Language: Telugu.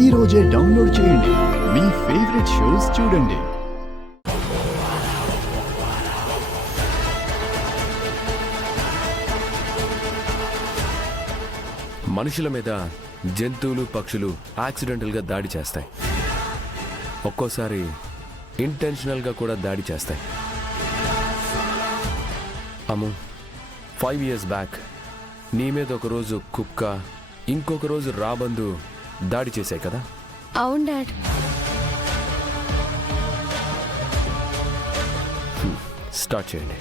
ఈ రోజే డౌన్లోడ్ చేయండి. మీ ఫేవరెట్ షోస్ చూడండి. మనుషుల మీద జంతువులు, పక్షులు యాక్సిడెంటల్గా దాడి చేస్తాయి. ఒక్కోసారి ఇంటెన్షనల్గా కూడా దాడి చేస్తాయి. అమ్ము, 5 years బ్యాక్ నీ మీద ఒకరోజు కుక్క, ఇంకొక రోజు రాబందు దాడి చేశాయి కదా? అవును డాడ్. స్టార్ట్ చేయండి.